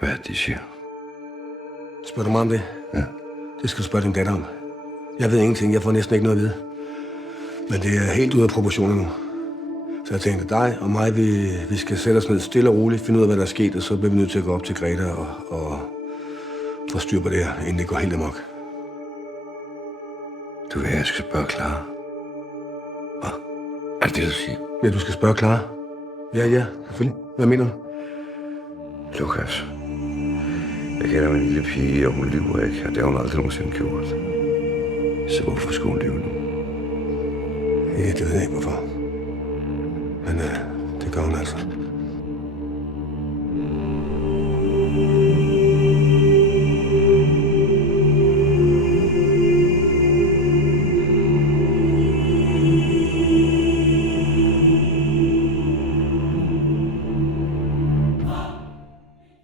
Hvad er det, de siger? Spørger du mig om det? Ja. Det skal du spørge din datter om. Jeg ved ingenting. Jeg får næsten ikke noget at vide. Men det er helt ude af proportioner nu. Så jeg tænkte, dig og mig, vi skal sætte os ned stille og roligt, finde ud af, hvad der er sket, og så bliver vi nødt til at gå op til Greta og få styr på det her, inden det går helt amok. Du vil, jeg skal spørge Clara. Hvad? Er det det, du siger? Ja, du skal spørge Clara. Ja, selvfølgelig. Hvad mener du? Lukas. Jeg kender min lille pige, og hun lyver ikke, og det har hun aldrig nogensinde gjort. Så hvorfor skulle hun lyve nu? Ja, det ved jeg ikke, hvorfor. Men det gør hun altså.